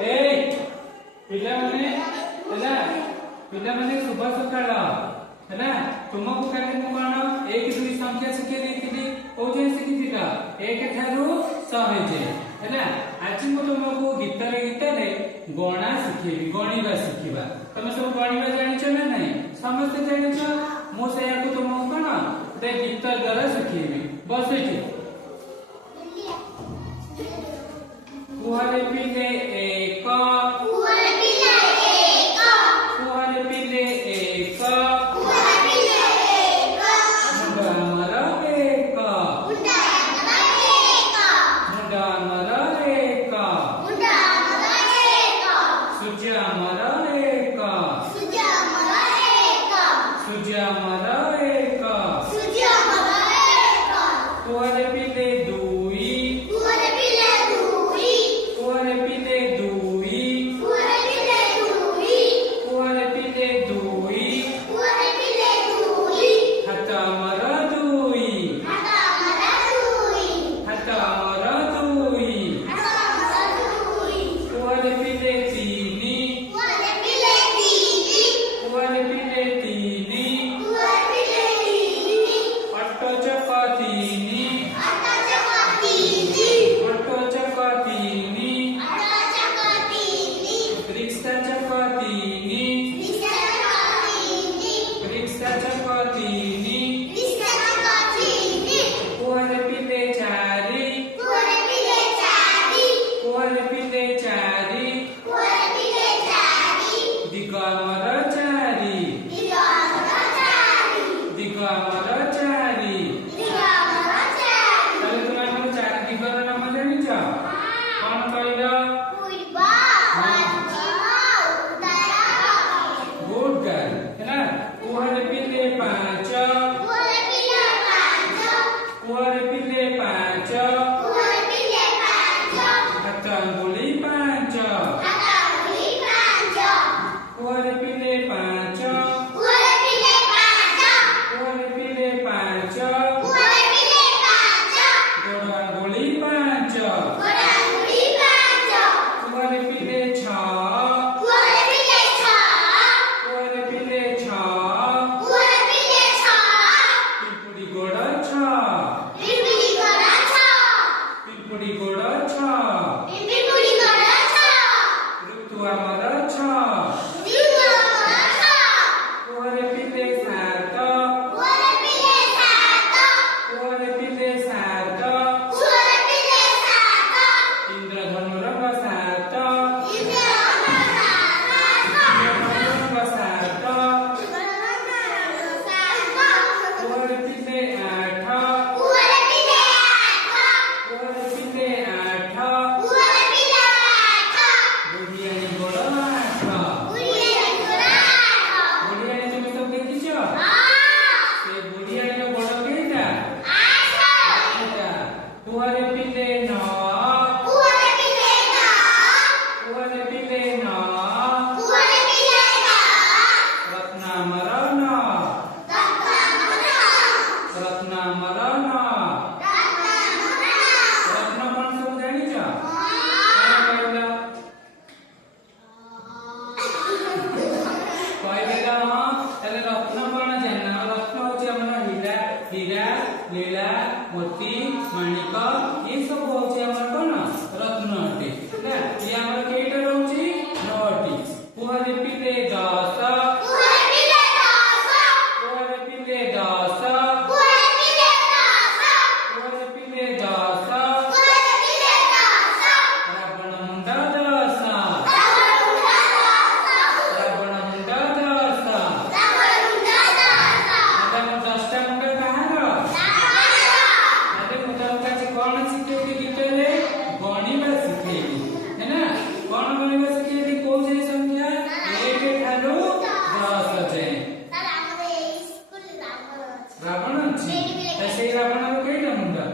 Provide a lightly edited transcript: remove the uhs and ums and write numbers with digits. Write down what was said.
ए पिला माने शुभ सकाळ हैला तुमको काली मु कोन 1 2 संख्या शिखे देथिली ओ जे शिखिथिला 1 थारु 100 जे हैला आज मु तुमको गीत रे गणा शिखेबी गणिबा शिखिबा तुम सब गणिबा जानिछ ना नहीं समस्त जानिछ मु सेया को तुमको कोन दे गीत द्वारा शिखेबी बस एठी कुहारे पिले एक कुहारे पिले एक कुहारे पिले एक कुहारे पिले एक मुंडा मरा एक मुंडा मरा एक मुंडा मरा एक मुंडा मरा एक सुजा मरा एक सुजा मरा एक सुजा मरा एक सुजा मरा एक कुहारे पिले दुई कुहारे पिले दुई कुहारे पिले दुई कुहारे पिले दुई कुहारे पिले दुई कुहारे पिले दुई हाता मरा दुई हाता मरा दुई हाता मरा दुई हाता मरा दुई कुहारे पिले तीनी कुहारे पिले तीनी कुहारे पिले तीनी कुहारे पिले तीनी अट्टो चका तीनी अट्टो चका तीनी अट्टो चका तीनी अट्टो चका तीनी रिक्शा चका तीनी रिक्शा चका तीनी रिक्शा चका तीनी रिक्शा चका तीनी कुहारे पिले चारी कुहारे पिले चारी कुहारे पिले चारी कुहारे पिले चारी दिगा मरा चारी दिगा मरा चारी दिगा मरा चारी दिगा मरा चारी तले तुम हमर चार दिगर नाम जानिछ कोन कहला पूर्व पश्चिम उत्तर गुड गर्ल हैना कुहारे पिले पांच कुहारे पिले पांच कुहारे पिले पांच कुहारे पिले पांच हाथ अंगुली पांच हाथ अंगुली पांच कुहारे पिले पांच कुहारे पिले पांच कुहारे पिले पांच कुहारे पिले पांच गोड़ अंगुली पांच गोड़ अंगुली पांच कुहारे पिले 6 कुहारे पिले 6 कुहारे पिले 6 कुहारे पिले 6 पिंपुड़ी गोड़ 6 पिंपुड़ी गोड़ 6 पिंपुड़ी गोड़ 6 पिंपुड़ी गोड़ 6 ऋतु अमर 6 ऋतु अमर 6 कुहारे पिले 7 कुहारे पिले 7 कुहारे पिले 7 कुहारे पिले 7 इंद्रधनु रंग 7 इंद्रधनु रंग 7 कुहारे पिले 8 कुहारे पिले 8 कुहारे पिले 8 कुहारे पिले 8 बुढ़ियानी गोड़ 8 बुढ़ियानी गोड़ 8 बुढ़ियानी तुम सब देखिछ से बुढ़ियानी गोड़ केटा 8 कुहारे पिले 9 कुहारे पिले 9 कुहारे पिले 9 कुहारे पिले 9 रत्नामर 9 रत्नामर 9 रत्न कोन सब जानिछ कहला कहला तले रत्न कोन जानना रत्न होची हमर हीरा लीला मोती माणिक ये सब होची हमर कोन रत्न अटे ना ये हमर केटा रहउची 9टी कुहारे पिले 10 कुहारे पिले 10 कुहारे पिले 10 कुहारे पिले 10 कुहारे पिले 10 कुहारे पिले 10 रावण मुंडा 10 रावण मुंडा 10 रावण मुंडा 10 रावण मुंडा 10 आता 10टा मुंडा कहार अरे मुदा काची कोन शिखेबी गीत रे गणिबा शिखेबी हैना कोन गणिबा शिखेबी को जे संख्या 1 ठारू 10 जाए सर हमरे स्कूल रावण रावण अछि बेटी त सेई रावण केटा मुंडा